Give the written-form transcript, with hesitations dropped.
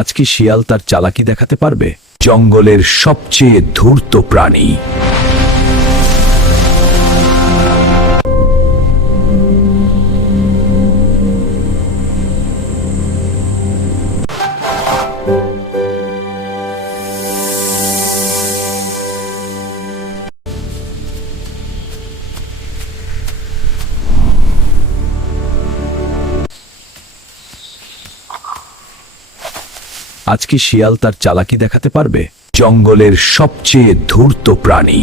আজ কি শিয়াল তার চালাকি দেখাতে পারবে? জঙ্গলের সবচেয়ে ধূর্ত প্রাণী। আজ কি শিয়াল তার চালাকি দেখাতে পারবে? জঙ্গলের সবচেয়ে ধূর্ত প্রাণী।